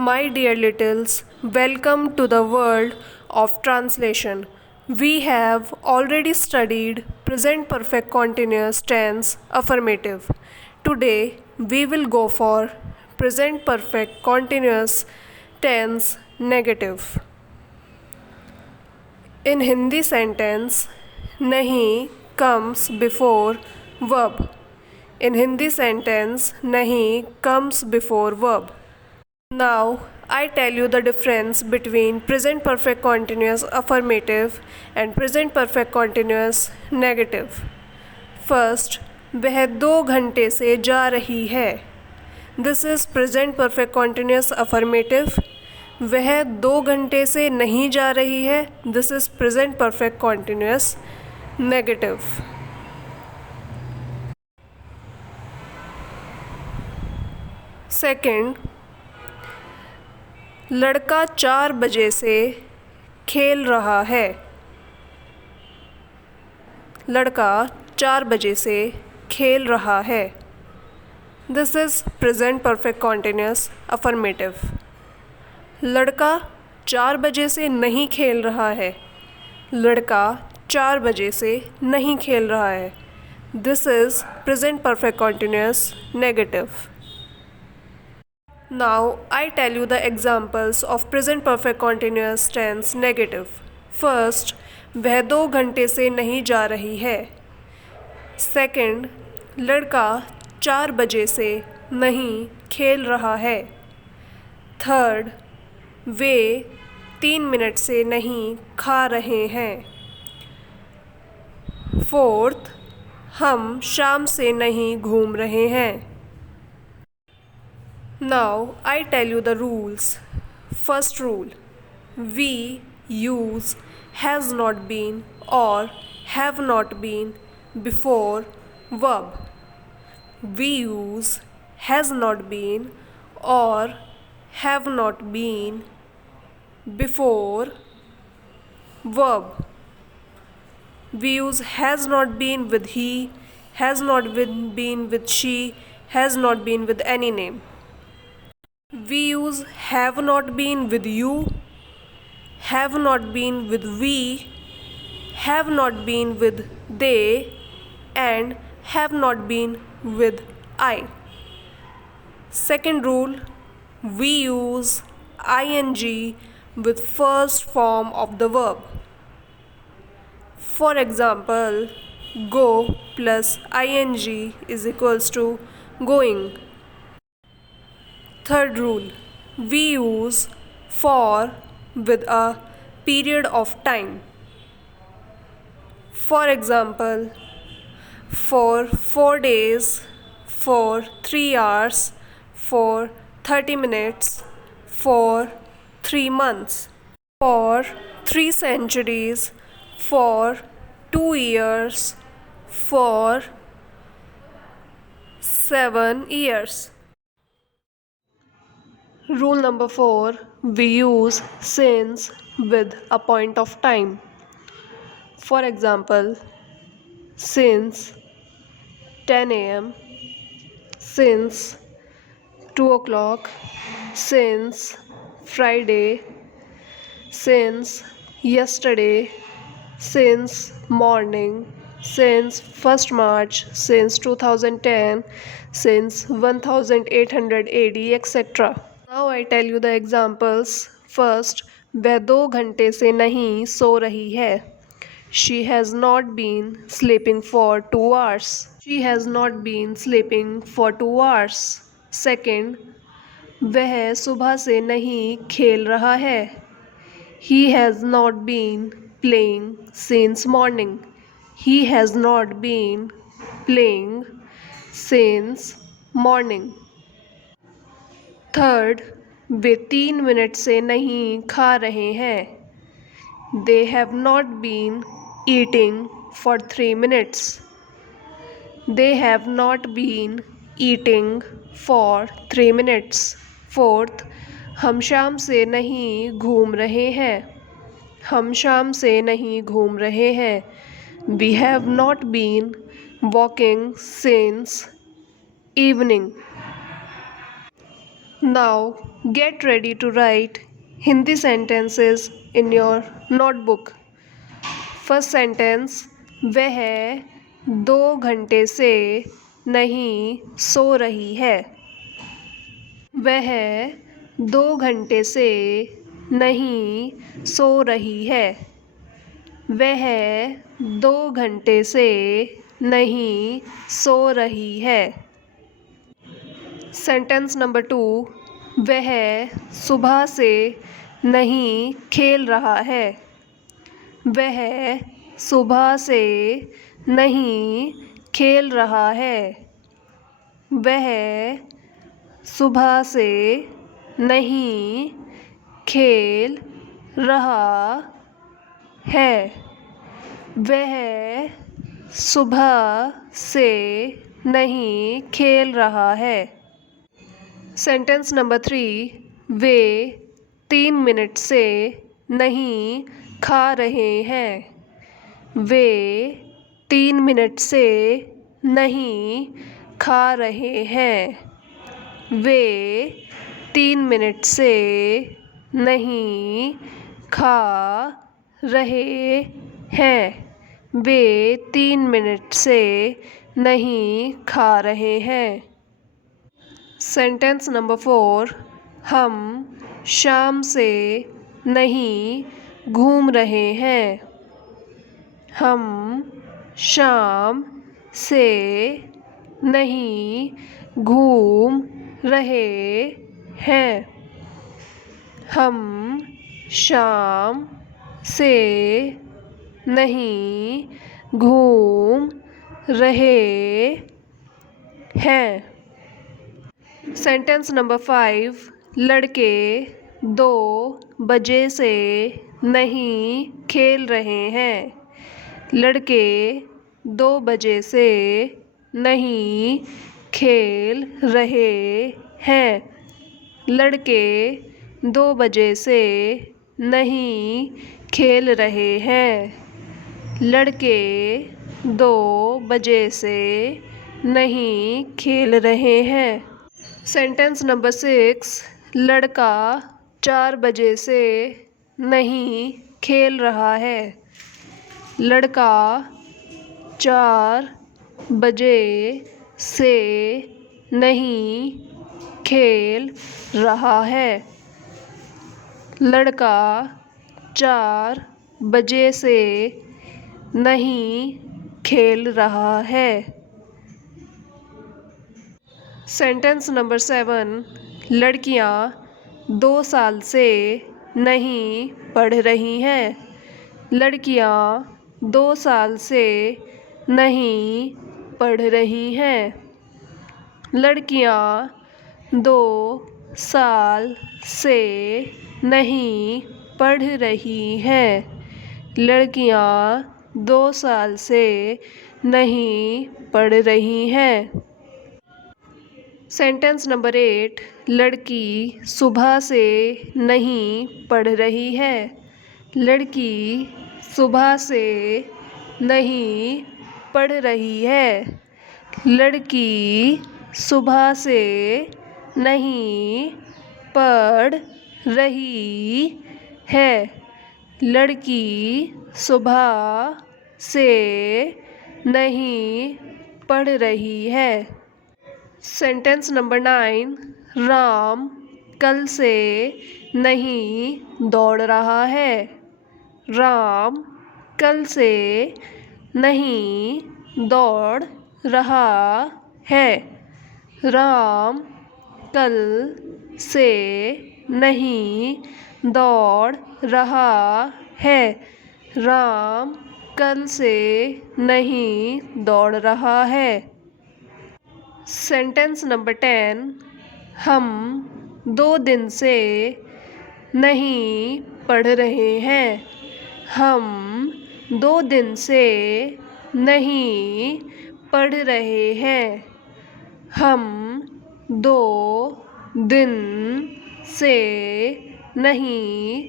My dear littles, welcome to the world of translation. We have already studied present perfect continuous tense affirmative. Today we will go for present perfect continuous tense negative. In Hindi sentence, nahi comes before verb. In Hindi sentence, nahi comes before verb. Now, I tell you the difference between present perfect continuous affirmative and present perfect continuous negative. First, वह 2 घंटे से जा रही है. This is present perfect continuous affirmative. वह 2 घंटे से नहीं जा रही है. This is present perfect continuous negative. Second, लड़का 4 बजे से खेल रहा है. लड़का 4 बजे से खेल रहा है. This is present perfect continuous affirmative. लड़का 4 बजे से नहीं खेल रहा है. लड़का 4 बजे से नहीं खेल रहा है. This is present perfect continuous negative. Now I tell you the examples of present perfect continuous tense negative. First, वह 2 घंटे से नहीं जा रही है. Second, लड़का 4 बजे से नहीं खेल रहा है. Third, वे 3 मिनट से नहीं खा रहे हैं. Fourth, हम शाम से नहीं घूम रहे हैं. Now I tell you the rules. First rule, we use has not been or have not been before verb. We use has not been or have not been before verb. We use has not been with he, has not been with she, has not been with any name. We use have not been with you, have not been with we, have not been with they, and have not been with I. Second rule, we use ing with first form of the verb. For example, go plus ing is equals to going. Third rule, we use for with a period of time. For example, for 4 days, for 3 hours, for 30 minutes, for 3 months, for 3 centuries, for 2 years, for 7 years. Rule number 4, we use since with a point of time. For example, since 10 a.m., since 2 o'clock, since Friday, since yesterday, since morning, since 1st March, since 2010, since 1800 AD, etc. Now I tell you the examples. First, वह 2 घंटे से नहीं सो रही है. She has not been sleeping for 2 hours. She has not been sleeping for 2 hours. Second, वह सुबह से नहीं खेल रहा है. He has not been playing since morning. He has not been playing since morning. Third, way 3 minute से नहीं खा रहे हैं. They have not been eating for 3 minutes. They have not been eating for 3 minutes. Fourth, हम शाम से नहीं घूम रहे हैं. हम शाम से नहीं घूम रहे हैं. We have not been walking since evening. Now get ready to write Hindi sentences in your notebook. First sentence, वह 2 घंटे से नहीं सो रही है। वह 2 घंटे से नहीं सो रही है। वह 2 घंटे से नहीं सो रही है। सेंटेंस नंबर 2, वह सुबह से नहीं खेल रहा है। वह सुबह से नहीं खेल रहा है। वह सुबह से नहीं खेल रहा है। वह सुबह से नहीं खेल रहा है। सेंटेंस नंबर 3, वे 3 मिनट से नहीं खा रहे हैं। वे 3 मिनट से नहीं खा रहे हैं। वे 3 मिनट से नहीं खा रहे हैं। वे 3 मिनट से नहीं खा रहे हैं। सेंटेंस नंबर 4, हम शाम से नहीं घूम रहे हैं। हम शाम से नहीं घूम रहे हैं। हम शाम से नहीं घूम रहे हैं। सेंटेंस नंबर 5, लड़के 2 बजे से नहीं खेल रहे हैं। लड़के 2 बजे से नहीं खेल रहे हैं। लड़के 2 बजे से नहीं खेल रहे हैं। लड़के 2 बजे से नहीं खेल रहे हैं। सेंटेंस नंबर 6, लड़का 4 बजे से नहीं खेल रहा है। लड़का 4 बजे से नहीं खेल रहा है। लड़का 4 बजे से नहीं खेल रहा है। सेंटेंस नंबर 7, लड़कियां 2 साल से नहीं पढ़ रही हैं। लड़कियां 2 साल से नहीं पढ़ रही हैं। लड़कियां 2 साल से नहीं पढ़ रही हैं। लड़कियां 2 साल से नहीं पढ़ रही हैं। सेंटेंस नंबर 8, लड़की सुबह से नहीं पढ़ रही है। लड़की सुबह से नहीं पढ़ रही है। लड़की सुबह से नहीं पढ़ रही है। लड़की सुबह से नहीं पढ़ रही है। सेंटेंस नंबर 9, राम कल से नहीं दौड़ रहा है। राम कल से नहीं दौड़ रहा है। राम कल से नहीं दौड़ रहा है। राम कल से नहीं दौड़ रहा है। सेंटेंस नंबर 10, हम 2 दिन से नहीं पढ़ रहे हैं। हम 2 दिन से नहीं पढ़ रहे हैं। हम 2 दिन से नहीं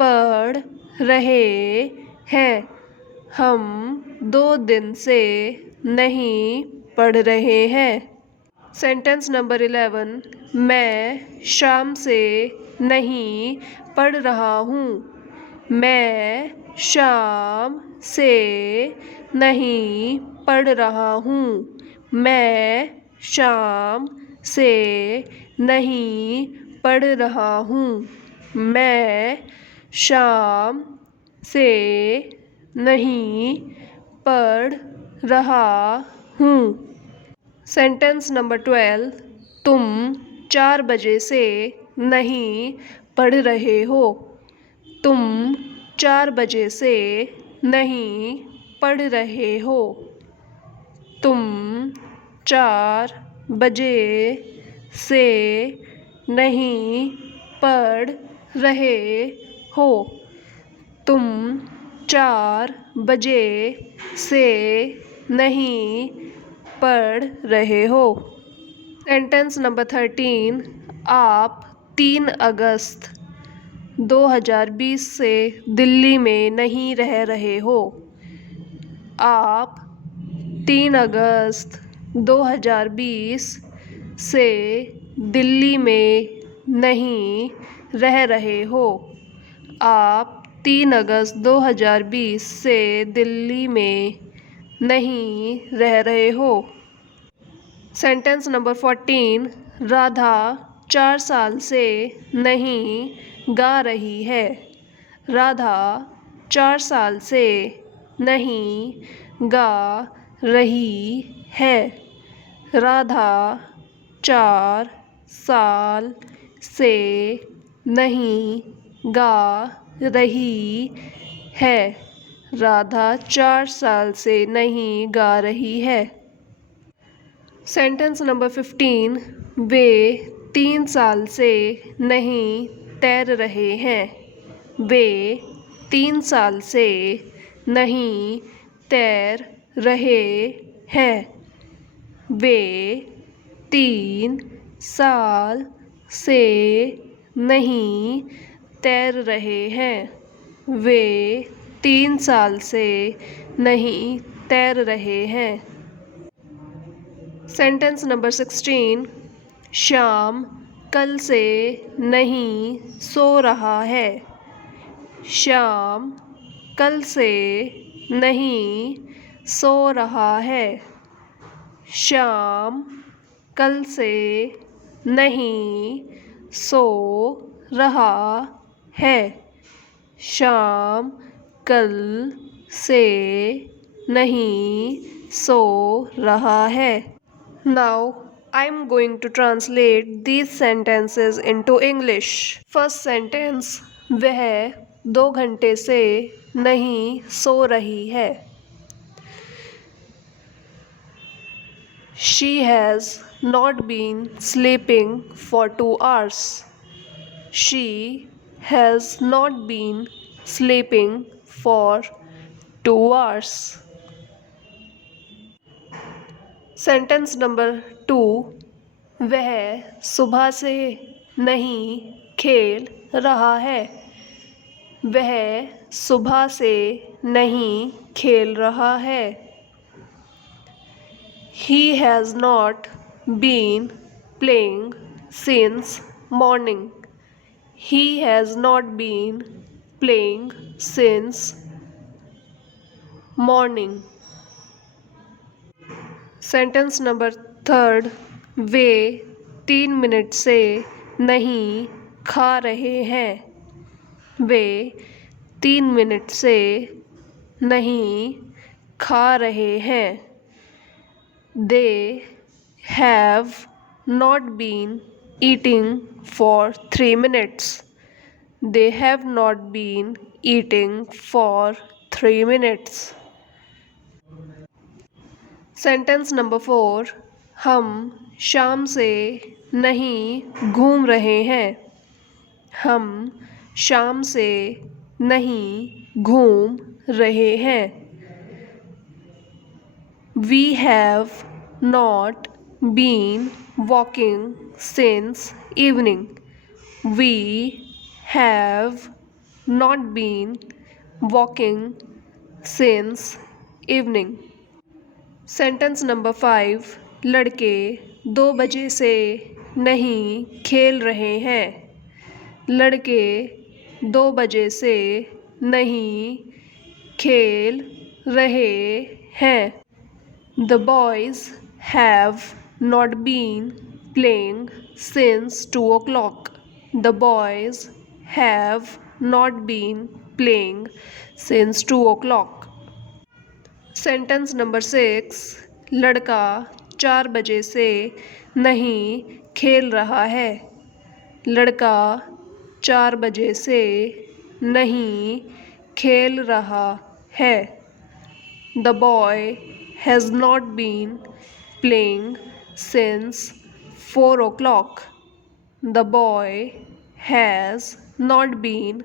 पढ़ रहे हैं। हम 2 दिन से नहीं पढ़ रहे हैं। सेंटेंस नंबर 11, मैं शाम से नहीं पढ़ रहा हूँ। मैं शाम से नहीं पढ़ रहा हूँ। मैं शाम से नहीं पढ़ रहा हूँ। मैं शाम से नहीं पढ़ रहा हूँ। सेंटेंस नंबर 12, तुम 4 बजे से नहीं पढ़ रहे हो। तुम 4 बजे से नहीं पढ़ रहे हो। तुम 4 बजे से नहीं पढ़ रहे हो। तुम 4 बजे से नहीं पढ़ रहे हो। सेंटेंस नंबर 13, आप 3 अगस्त 2020 से दिल्ली में नहीं रह रहे हो। आप 3 अगस्त 2020 से दिल्ली में नहीं रह रहे हो। आप 3 अगस्त 2020 से दिल्ली में नहीं रह रहे हो। सेंटेंस नंबर 14, राधा 4 साल से नहीं गा रही है। राधा 4 साल से नहीं गा रही है। राधा 4 साल से नहीं गा रही है। राधा 4 साल से नहीं गा रही है। सेंटेंस नंबर 15, वे 3 साल से नहीं तैर रहे हैं। वे 3 साल से नहीं तैर रहे हैं। वे 3 साल से नहीं तैर रहे हैं। वे 3 साल से नहीं तैर रहे हैं। सेंटेंस नंबर 16, श्याम कल से नहीं सो रहा है। श्याम कल से नहीं सो रहा है। श्याम कल से नहीं सो रहा है। श्याम कल से नहीं सो रहा है। Now I'm going to translate these sentences into English. First sentence, वह 2 घंटे से नहीं सो रही है। She has not been sleeping for 2 hours. She has not been sleeping for 2 hours. Sentence number 2, वह सुबह से नहीं खेल रहा है। वह सुबह से नहीं खेल रहा है। He has not been playing since morning. He has not been playing since morning. Sentence number 3, way 3 minute से नहीं खा रहे हैं। वे 3 मिनट से नहीं खा रहे हैं। They have not been eating for 3 minutes. They have not been eating for 3 minutes. Sentence number 4, हम शाम से नहीं घूम रहे हैं। हम शाम से नहीं घूम रहे हैं। We have not been walking since evening. We have not been walking since evening. Sentence number 5, लड़के 2 बजे से नहीं खेल रहे हैं। लड़के 2 बजे से नहीं खेल रहे हैं। The boys have not been playing since 2 o'clock. The boys have not been playing since 2 o'clock. Sentence number 6। लड़का 4 बजे से नहीं खेल रहा है। लड़का 4 बजे से नहीं खेल रहा है। The boy has not been playing since 4 o'clock. The boy has not been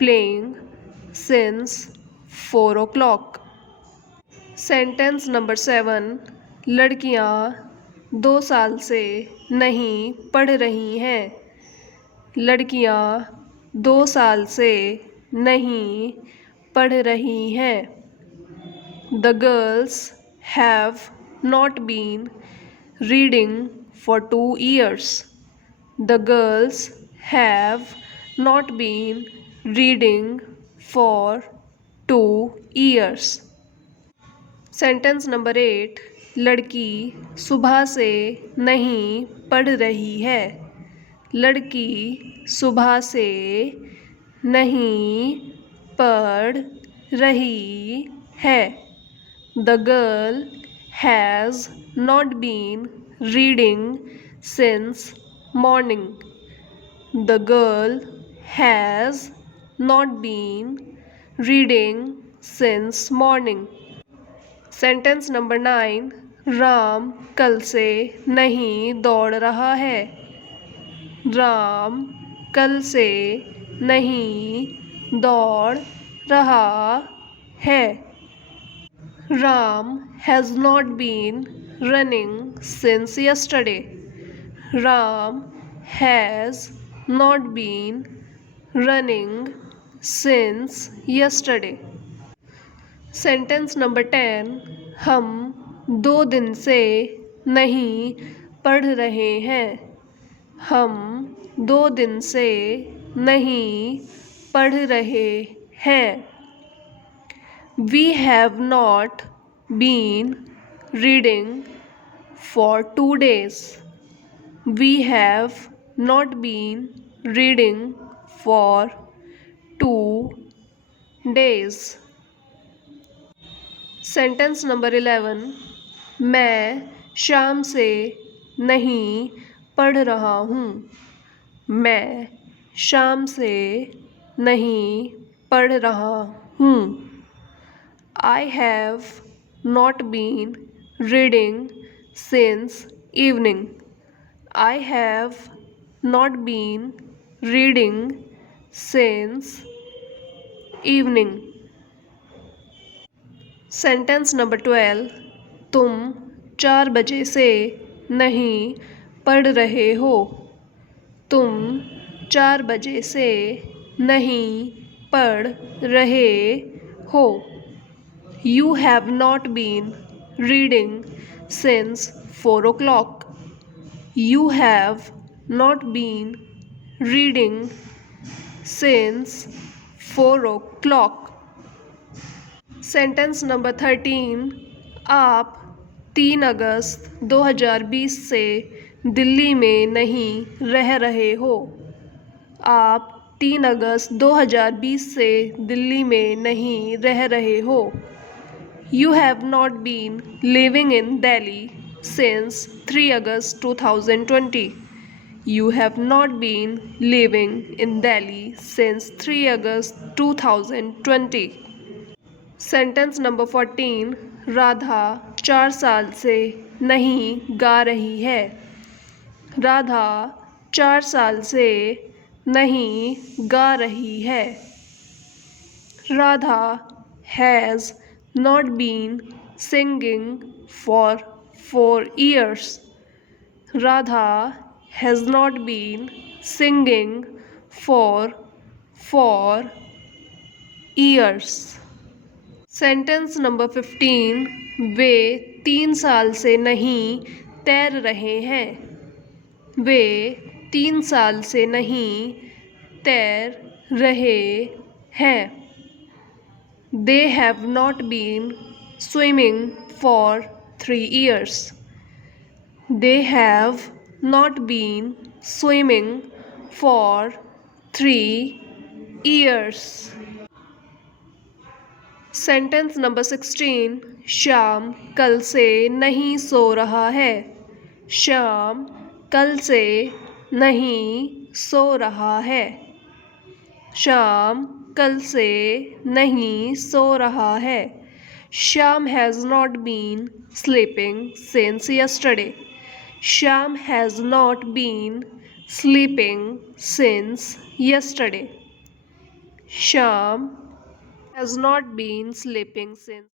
playing since 4 o'clock. Sentence number 7। लड़कियां 2 साल से नहीं पढ़ रही हैं। लड़कियां 2 साल से नहीं पढ़ रही हैं। The girls have not been reading for 2 years. The girls have not been reading for 2 years. Sentence number 8। लड़की सुबह से नहीं पढ़ रही है। लड़की सुबह से नहीं पढ़ रही है। The girl has not been reading since morning. The girl has not been reading since morning. Sentence number 9। Ram कल से नहीं दौड़ रहा है। राम कल से नहीं दौड़ रहा है। Ram has not been running since yesterday. Ram has not been running since yesterday. Sentence number 10। हम 2 दिन से नहीं पढ़ रहे हैं। हम 2 दिन से नहीं पढ़ रहे हैं। We have not been reading for 2 days. We have not been reading for 2 days. Sentence number 11। मैं शाम से नहीं पढ़ रहा हूँ। मैं शाम से नहीं पढ़ रहा हूँ। I have not been reading since evening. I have not been reading since evening. Sentence number 12। तुम 4 बजे से नहीं पढ़ रहे हो। तुम 4 बजे से नहीं पढ़ रहे हो। You have not been reading since 4 o'clock. You have not been reading since 4 o'clock. Sentence number 13। आप 3 अगस्त 2020 से दिल्ली में नहीं रह रहे हो। आप 3 अगस्त 2020 से दिल्ली में नहीं रह रहे हो। You have not been living in Delhi since 3 August 2020. You have not been living in Delhi since 3 August 2020. Sentence number 14। Radha 4 साल से नहीं गा रही है। राधा 4 साल से नहीं गा रही है। Radha has not been singing for 4 years. Radha has not been singing for 4 years. Sentence number 15। वे 3 साल से नहीं तैर रहे हैं। वे 3 साल से नहीं तैर रहे हैं। They have not been swimming for 3 years. They have not been swimming for 3 years. Sentence number 16। Shyam कल से नहीं सो रहा है। श्याम कल से नहीं सो रहा है। श्याम कल से नहीं सो रहा है। Shyam has not been sleeping since yesterday. Shyam has not been sleeping since yesterday. Shyam has not been sleeping since